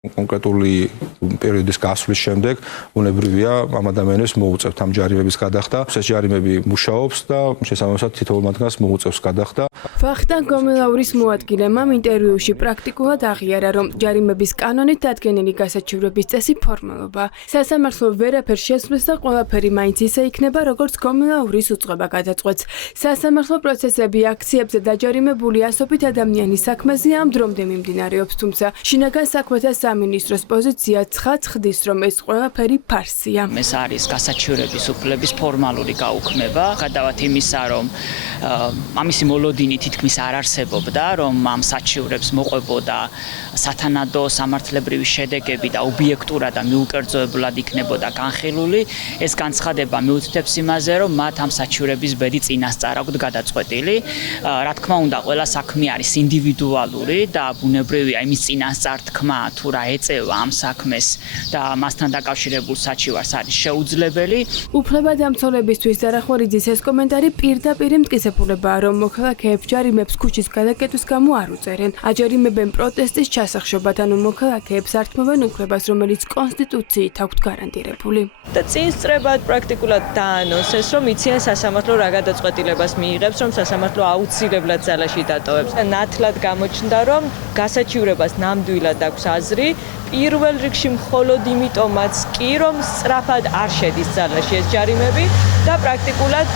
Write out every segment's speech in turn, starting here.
კონკრეტული პერიოდის გასვლის შემდეგ უნებრივია ამ ადამიანებს მოუწევთ ამ ჯარიმების გადახდა. ეს ჯარიმები მუშაობს და შესაბამისად თითოეულ მათგანს მოუწევს გადახდა. ვახტანგ გომელაურის მოადგილემ ამ ინტერვიუში პრაქტიკულად აღიარა, რომ ჯარიმების კანონით დადგენილი გასაჩივრების წესი ფორმალობა. სასამართლო ვერაფერს შესწვლის და ყველაფერი მაინც ისე იქნება, როგორც გომელაურის უწყება გადაწყვეტს. სასამართლო პროცესები აქციებზე დაჯარიმებული ასობით ადამიანის საქმეზე ამ დრომდე მიმდინარეობს, თუმცა შინაგან საქმეთა სამინისტროს პოზიცია ცხადს, რომ ეს ყველაფერი ფარსია. ეს არის გასაჩივრების უფლების ფორმალური გაუქმება. გადავათ იმისა, რომ ამისი მოლოდინი თითქმის არ არსებობდა, რომ ამ საჩივრებს მოყვებოდა სათანადო სამართლებრივი შედეგები და ობიექტურად და მიუკერძოებულად იქნებოდა განხილული. ეს განცხადება მიუთითებს იმაზე, რომ მათ ამ საჩივრების ბედი წინასწარ აქვთ გადაწყვეტილი. რა თქმა უნდა, ყველა საქმე არის ინდივიდუალური და ბუნებრივია იმის წინასწარ თქმა თუ რა ეწევა ამ საქმეს და მასთან დაკავშირებულ საჩივარს არის შეუძლებელი. უფლებადამცველებისთვის დარახვერიძის ეს კომენტარი პირდაპირ მტკიცებულებაა, რომ მოქალაქეებს ჯარიმებს ქუჩის გადაკეტვის გამო არ უწერენ. აჯარიმებენ პროტესტის ჩასახშობად, ანუ მოქალაქეებს ართმევენ უფლებას, რომელიც კონსტიტუციით აქვთ გარანტირებული. და წინსწრებად პრაქტიკულად დაანონსეს, რომ იციან სასამართლო რა გადაწყვეტილებას მიიღებს, რომ სასამართლო აუცილებლად ძალაში დატოვებს. ნათლად გამოჩნდა, რომ გასაჩივრებას ნამდვილად აქვს აზრი, პირველ რიგში მხოლოდ იმიტომაც კი, რომ სწრაფად არ შედის ძალაში ეს ჯარიმები და პრაქტიკულად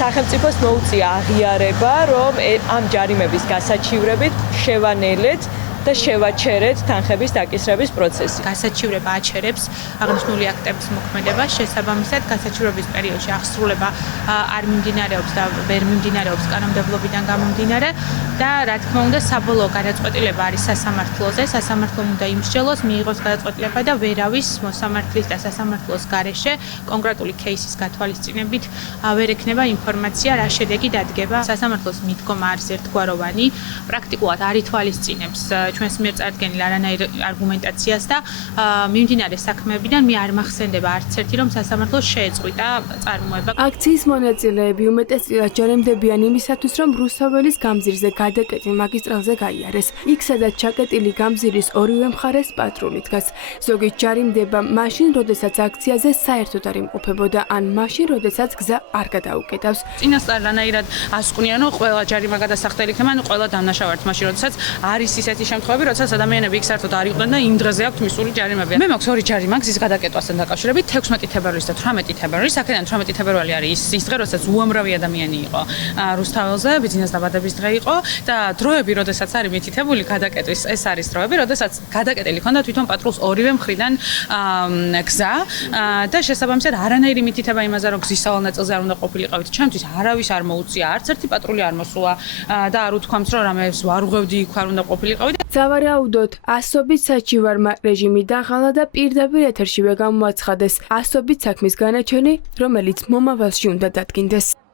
სახელმწიფოს მოუწია აღიარება, რომ ამ ჯარიმების გასაჩივრებით შევანელეთ და შევაჩერეთ თანხების დაკისრების პროცესი. გასაჩივრება აჩერებს აღნიშნული აქტების მოქმედებას, შესაბამისად გასაჩივრების პერიოდში აღსრულება არ მიმდინარეობს და ვერ მიმდინარეობს კანონმდებლობიდან გამომდინარე და რა თქმა უნდა საბოლოო გადაწყვეტილება არის სასამართლოზე. სასამართლომ უნდა იმსჯელოს, მიიღოს გადაწყვეტილება და ვერავის მოსამართლის და სასამართლოს გარეშე კონკრეტული кейსის გათვალისწინებით ვერ ექნება ინფორმაცია, რა შედეგი დადგება. სასამართლოს მიდგომა არის ერთგვაროვანი, პრაქტიკულად არ ითვალისწინებს ჩვენს მიერ წარდგენილ არანაირ არგუმენტაციას და მიმდინარე საქმეებიდან მე არ მახსენდება არც ერთი, რომ სასამართლოს შეეწყვიტა წარმოება. აქციის მონაწილეები უმეტესწილად ჯარიმდებიან იმისათვის, რომ რუსთაველის გამზირზე გადაკეტილ მაგისტრალზე გაიარეს. იქ, სადაც ჩაკეტილი გამზირის ორივე მხარეს პატრული დგას. ზოგი ჯარიმდება მაშინ, როდესაც აქციაზე საერთოდ არ იმყოფებოდა, ან მაშინ, როდესაც გზა არ გადაუკეტავს. წინასწარ რანაირად ასკვნიან, რომ ყველა ჯარიმა გადასახდელი იქნება, ანუ ყველა დამნაშავართ მაშინ, როდესაც არის ისეთი შემთხვევები, როდესაც ადამიანები იქ საერთოდ არ იყვნენ და იმ დღეზე აქვთ მისული ჯარიმები. მე მაქვს ორი ჯარიმა გზის გადაკეტვასთან დაკავშირებით, 16 თებერვლის და 18 თებერვლის. აქედან 18 თებერვალი არის ის დღე, როდესაც უამრავი ადამიანი იყო რუსთაველზე, ბიძინას დაბადების დღე იყო და დროები, როდესაც არის მითითებული გადაკეტვის, ეს არის დროები, როდესაც გადაკეტილი ქონდა თვითონ პატრულს ორივე მხრიდან გზა და შესაბამისად არანაირი მითითება იმაზე, რომ გზის სავალ ნაწილზე არ უნდა ყოფილიყავით. ჩემთვის არავის არ მოუწია, არც ერთი პატრული არ მოსულა და არ უთქვამს, რომ რამეს ვარ უღევდი, იქ არ უნდა ყოფილიყავით. სავარაუდოდ, ასობით საჩივარმა რეჟიმი დაღალა და პირდაპირ ეთერშივე გამოაცხადეს ასობით საქმის განაჩენი, რომელიც მომავალში უნდა დადგინდეს.